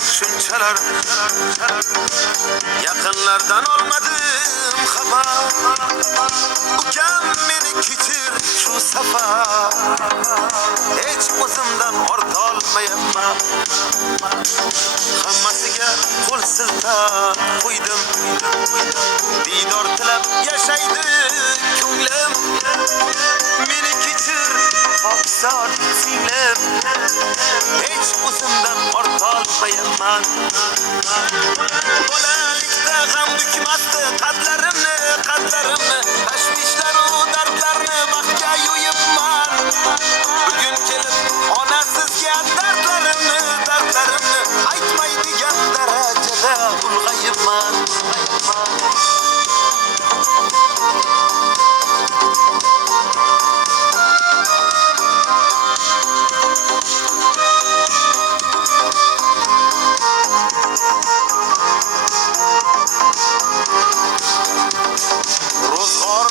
shunchalar yaqinlardan olmadim xabar. Ukam meni kechir shu safar, hech o'zimdan orta olmayapman. Hammasiga qo'l siltab qo'ydim, diydor tilab yashaydi ko'nglim. Meni kechir pokzor singlim, hech o'zimdan orta olmayapman. Bolalikda g'am bukmasdi qadlarimni, tashvishlaru dardlarni baxtga yo'yibman. Bugun kelib onasizga dardlarimni aytmaydigan darajada ulg'ayibman.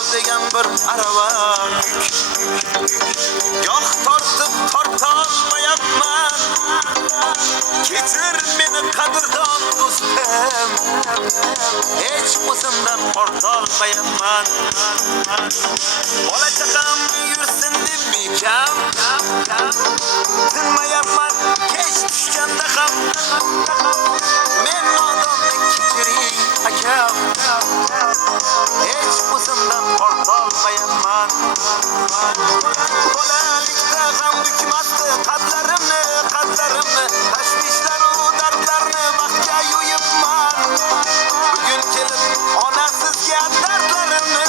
Degan bir arava yo'q, tortib tortolmayapman. Kechir meni qadrdon do'stim, hech o'zimdan ortolmayapman. Bola chaqam yursin deb bekam, tinmayapman kech tushganda ham. Men nodonni kechiring akam, hech o'zimdan ortolmayapman. Bolalikda g'am bukmasdi qadlarimni, tashvishlaru dardlarni baxtga yo'yibman. Bugun kelib onasizga dardlarimni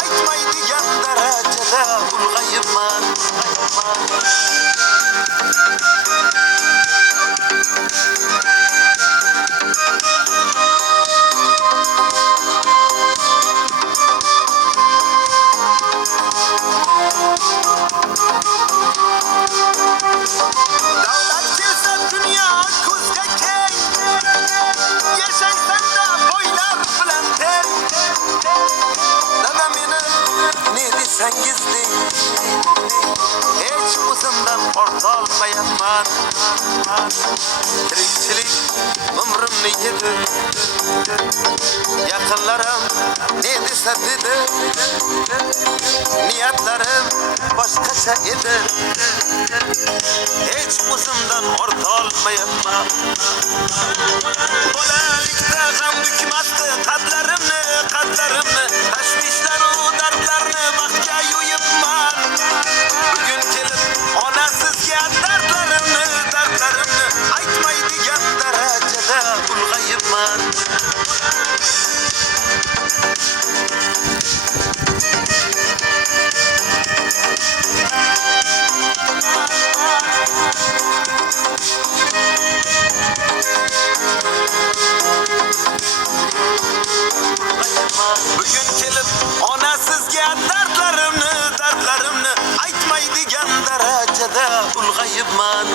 aytmaydigan darajada ulg'ayibman. Davlat kelsa dunyo ko'zga keng, yashaysan-da boylar bilan teng. Dada meni ne desangiz deng, hech o'zimdan ortolmayapman. Tirikchilik umrimni yedi, yaqinlarim ne desa dedi. Niyatlarim boshqacha edi, hech o'zimdan ortolmayapman. Bolalikda g'am bukmasdi qadlarimni, tashvishlaru dardlarni baxtga yo'yibman. Bugun kelib onasizga dardlarimni aytmaydigan darajada ulg'ayibman. Bugun kelib onasizga dardlarimni aytmaydigan darajada ulg'ayibman.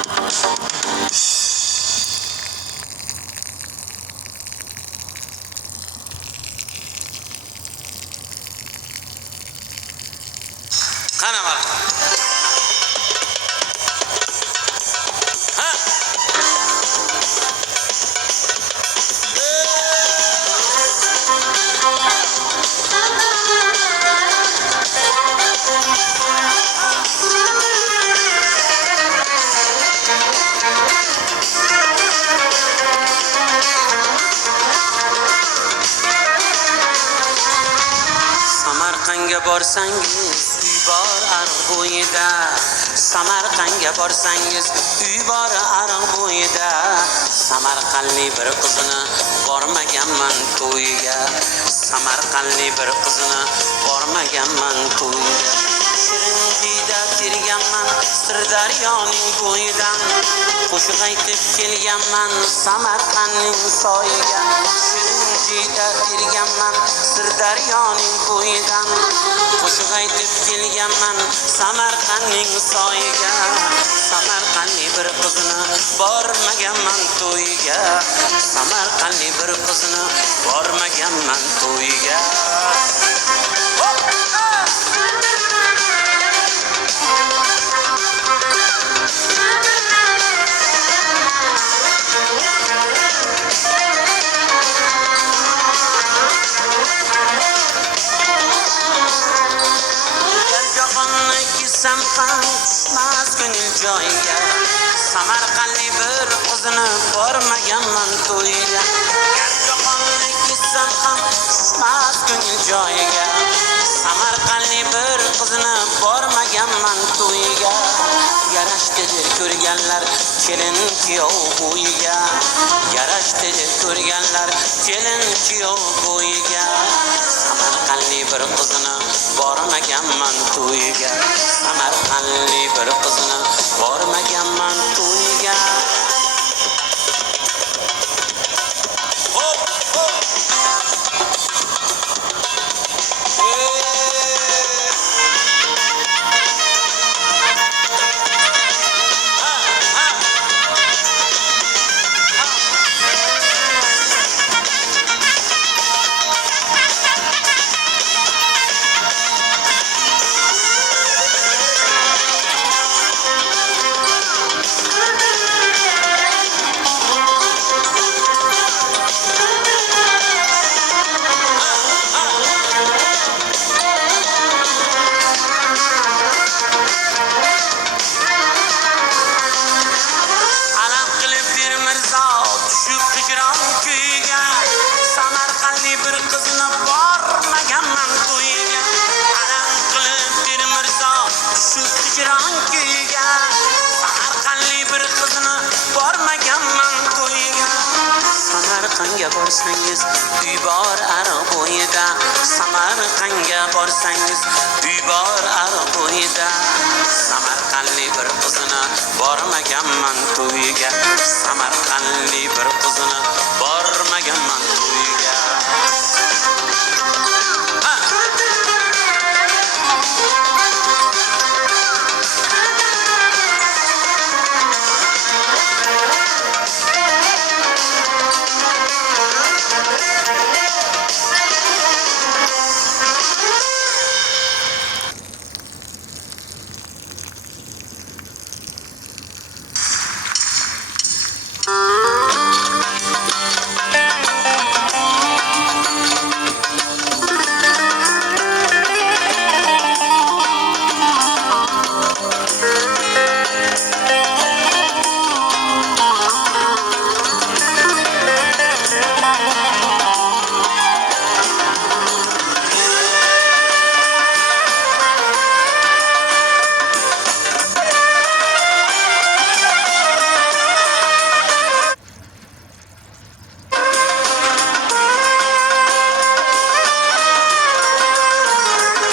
Qana mana. Samarqandga borsangiz uy bor Ariq bo'yida, Samarqandga borsangiz uy bor Ariq bo'yida. Samarqandli bir qizini bormaganman to'yiga, Samarqandli bir qizini bormaganman to'yiga. Shirinjida terganman Sirdaryoning bo'yidan, qo'shiq aytib kelganman Samarqandning soyiga. Shirinjida terganman Sirdaryoning bo'yidan, qo'shiq aytib kelganman Samarqandning soyiga. Samarqandli bir qizini bormaganman to'yiga, Samarqandli bir qizini bormaganman to'yiga. joyiga. Samarqandli bir qizini bormaganman to'yiga. Garjaqonlik kissam ham tushmas ko'ngil joyiga. Samarqandli bir qizini bormaganman to'yiga. Yarashdi deb ko'rganlar kelin kuyov bo'yiga. Yarashdi deb ko'rganlar kelin kuyov bo'yiga. Samarqandli bir qizini bormaganman to'yiga. Samarqandli bir qizini bormaganman to'yiga. Hop hop. Samarqandga borsangiz uy bor ariq bo'yida. Samarqandga borsangiz uy bor ariq bo'yida. Samarqandli bir qizini bormaganman to'yiga.